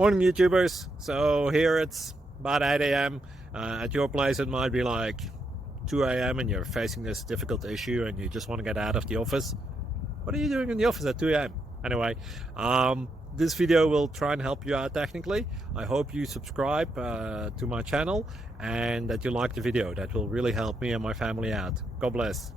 Morning YouTubers. So here it's about 8 a.m. At your place it might be like 2 a.m. and you're facing this difficult issue and you just want to get out of the office. What are you doing in the office at 2 a.m.? Anyway, this video will try and help you out technically. I hope you subscribe to my channel and that you like the video. That will really help me and my family out. God bless.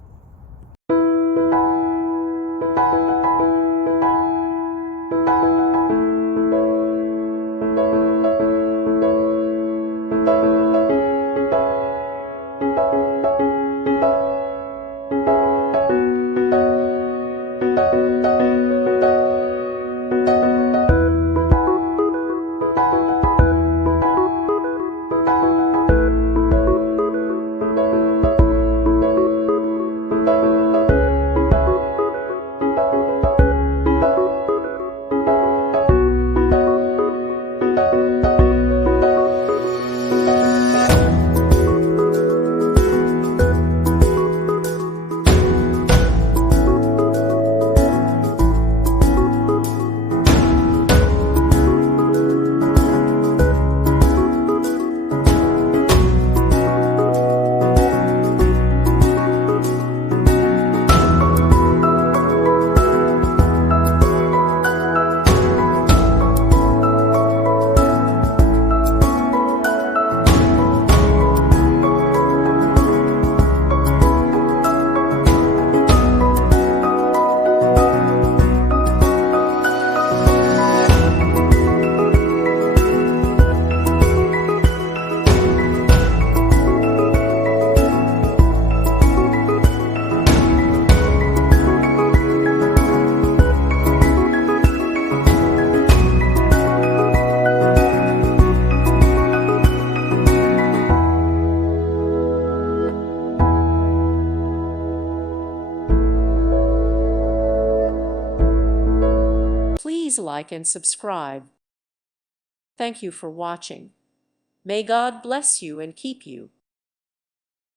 Please like and subscribe. Thank you for watching. May God bless you and keep you.